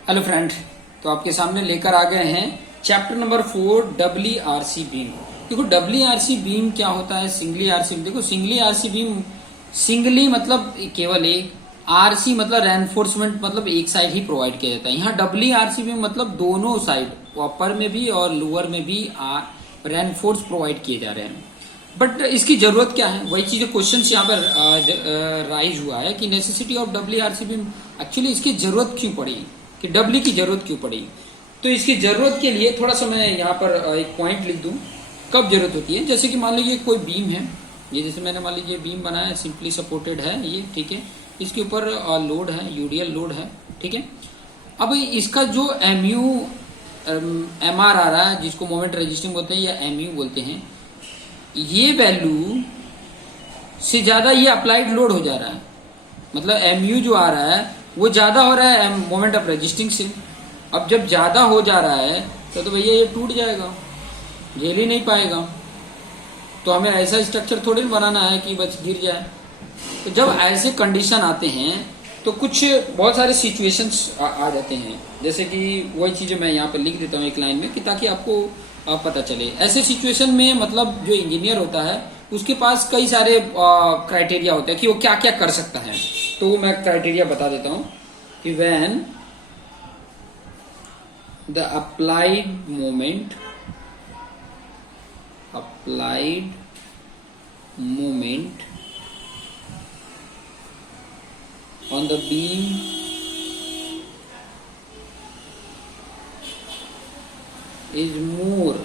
Hello friend, तो आपके सामने लेकर आ गए हैं चैप्टर नंबर 4 WRC बीम। देखो WRC बीम क्या होता है, सिंगली आरसी बीम। देखो सिंगली आरसी बीम, सिंगली मतलब केवल एक, आरसी मतलब रेनफोर्समेंट मतलब एक साइड ही प्रोवाइड किया जाता है। यहाँ WRC बीम मतलब दोनों साइड, अपर में भी और लोअर में भी रेनफोर्स प्रोवाइड किए जा रहे हैं। बट इसकी जरूरत क्या है, वही चीज क्वेश्चन यहाँ पर राइज हुआ है कि necessity of WRC beam, actually इसकी जरूरत क्यों पड़ी, कि डब्ल्यू की जरूरत क्यों पड़ी। तो इसकी जरूरत के लिए थोड़ा सा मैं यहाँ पर एक पॉइंट लिख दूं कब जरूरत होती है। जैसे कि मान लीजिए कोई बीम है, ये जैसे मैंने मान लीजिए बीम बनाया है, सिंपली सपोर्टेड है ये, ठीक है। इसके ऊपर लोड है, यूडीएल लोड है, ठीक है। अब इसका जो MR आ रहा है, जिसको मोमेंट रेजिस्टिंग बोलते हैं या MU बोलते हैं, ये वैल्यू से ज्यादा ये अप्लाइड लोड हो जा रहा है। मतलब MU जो आ रहा है वो ज्यादा हो रहा है मोमेंट ऑफ रेजिस्टिंग से। अब जब ज्यादा हो जा रहा है तो भैया ये टूट जाएगा, झेल ही नहीं पाएगा। तो हमें ऐसा स्ट्रक्चर थोड़ी बनाना है कि बस गिर जाए। तो जब ऐसे कंडीशन आते हैं तो कुछ बहुत सारे सिचुएशंस आ जाते हैं। जैसे कि वही चीजें मैं यहाँ पे लिख देता हूँ एक लाइन में, कि ताकि आपको पता चले। ऐसे सिचुएशन में मतलब जो इंजीनियर होता है उसके पास कई सारे क्राइटेरिया होते हैं कि वो क्या क्या कर सकता है। तो वो मैं क्राइटेरिया बता देता हूं कि when the applied moment on the beam is more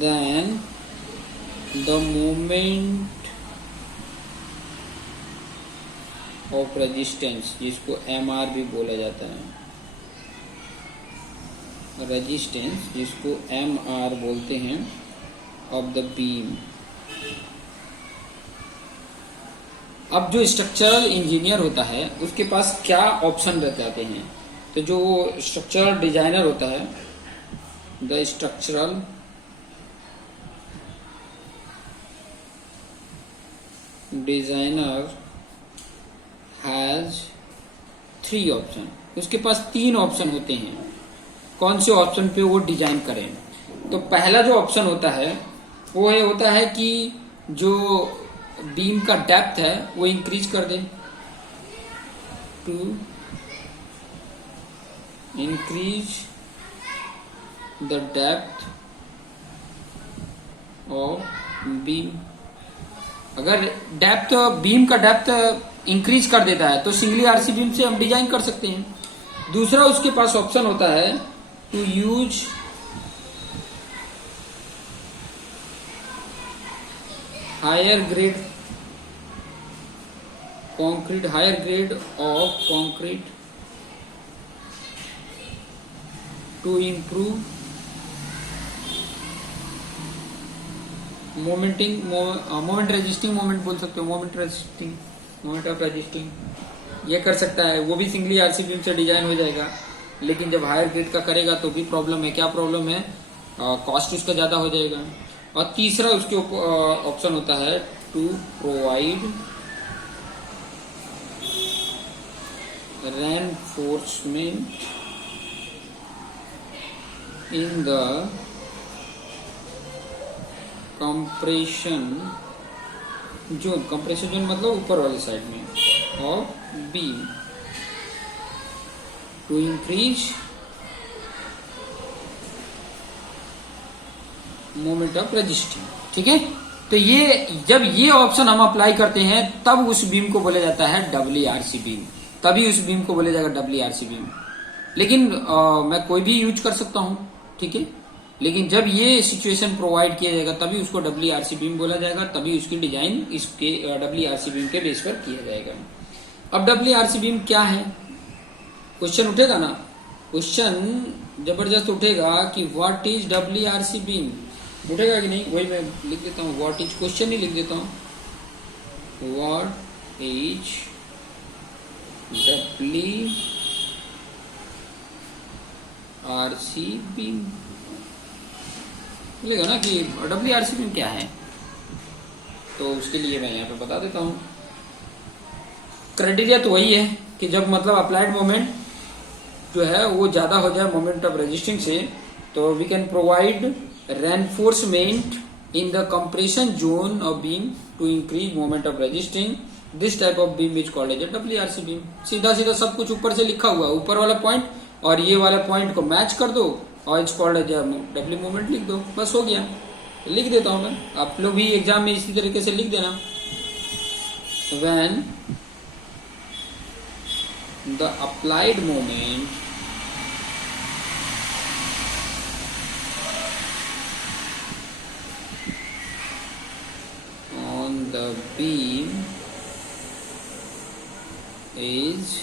than the moment of resistance, जिसको MR भी बोला जाता है, रेजिस्टेंस जिसको MR बोलते हैं, ऑफ द बीम। अब जो स्ट्रक्चरल इंजीनियर होता है उसके पास क्या ऑप्शन रह जाते हैं। तो जो स्ट्रक्चरल डिजाइनर होता है, the structural designer has 3 option. उसके पास 3 ऑप्शन होते हैं, कौन से ऑप्शन पे वो डिजाइन करें। तो पहला जो ऑप्शन होता है वो ये होता है कि जो बीम का डेप्थ है वो इंक्रीज कर दे, to increase the depth of beam. अगर डेप्थ बीम का डेप्थ इंक्रीज कर देता है तो सिंगली आरसी बीम से हम डिजाइन कर सकते हैं। दूसरा उसके पास ऑप्शन होता है to use higher grade concrete, higher grade of concrete to improve moment resisting moment बोल सकते हो, मोमेंट ऑफ रेजिस्टिंग ये कर सकता है। वो भी सिंगली आरसी बीम से डिजाइन हो जाएगा। लेकिन जब हायर ग्रेड का करेगा तो भी प्रॉब्लम है। क्या प्रॉब्लम है? कॉस्ट उसका ज्यादा हो जाएगा। और तीसरा उसके ऑप्शन होता है to provide reinforcement in the compression zone मतलब ऊपर वाले साइड में of beam, to increase moment of resisting. ठीक है, तो ये जब ये ऑप्शन हम अप्लाई करते हैं तब उस बीम को बोला जाता है WRC बीम, तभी उस बीम को बोला जाएगा WRC बीम। लेकिन मैं कोई भी यूज कर सकता हूं, ठीक है। लेकिन जब ये सिचुएशन प्रोवाइड किया जाएगा तभी उसको WRC बीम बोला जाएगा, तभी उसकी डिजाइन इसके WRC बीम के बेस पर किया जाएगा। अब WRC बीम क्या है, क्वेश्चन उठेगा ना, क्वेश्चन जबरदस्त उठेगा कि व्हाट इज WRC बीम, उठेगा कि नहीं। वही मैं लिख देता हूँ, व्हाट इज, क्वेश्चन ही लिख देता हूँ, व्हाट इज WRC बीम, मिलेगा ना कि WRC बीम क्या है। तो उसके लिए मैं यहाँ पे बता देता हूँ। क्राइटेरिया तो वही है कि जब मतलब अप्लाइड मोमेंट जो है वो ज्यादा हो जाए मोमेंट ऑफ रेजिस्टिंग से, तो we can provide reinforcement in the compression zone of beam to increase moment of resisting. This type of beam is called as WRC beam. सीधा सीधा सब कुछ ऊपर से लिखा हुआ है, ऊपर वाला पॉइंट और ये वाला पॉइंट को मैच कर दो और it's called as W moment लिख दो, बस हो गया। लिख देता हूं मैं, आप लोग भी एग्जाम में इसी तरीके से लिख देना। When the applied moment on the beam is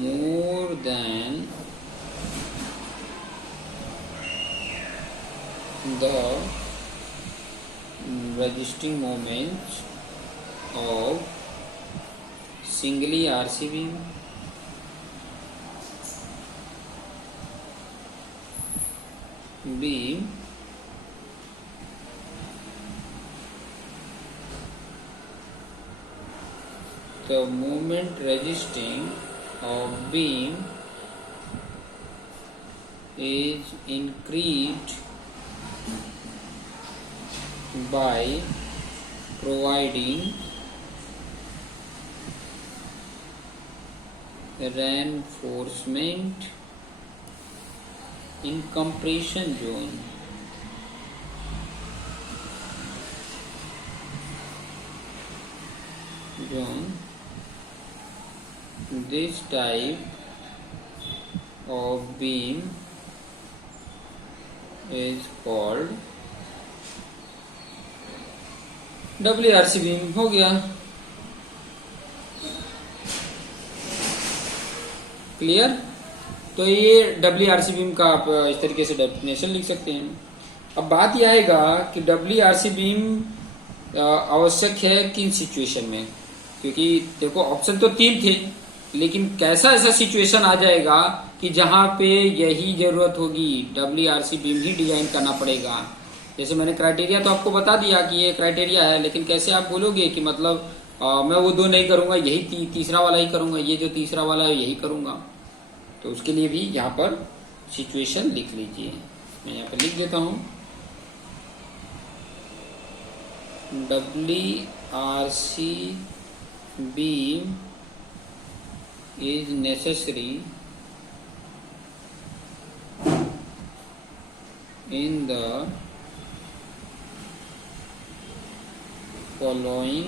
more than the resisting moment of singly RC beam, the moment resisting of beam is increased by providing reinforcement in compression zone. This type of beam is called WRC beam. हो गया, clear. तो ये WRC beam का आप इस तरीके से definition लिख सकते हैं। अब बात यह आएगा कि WRC बीम आवश्यक है किन सिचुएशन में, क्योंकि देखो ऑप्शन तो 3 थे, लेकिन कैसा ऐसा सिचुएशन आ जाएगा कि जहां पे यही जरूरत होगी, WRC बीम ही डिजाइन करना पड़ेगा। जैसे मैंने क्राइटेरिया तो आपको बता दिया कि ये क्राइटेरिया है, लेकिन कैसे आप बोलोगे कि मतलब मैं वो 2 नहीं करूंगा, यही तीसरा वाला ही करूंगा, ये जो तीसरा वाला है यही करूंगा। तो उसके लिए भी यहाँ पर सिचुएशन लिख लीजिए। मैं यहाँ पर लिख देता हूं, WRC beam is necessary in the following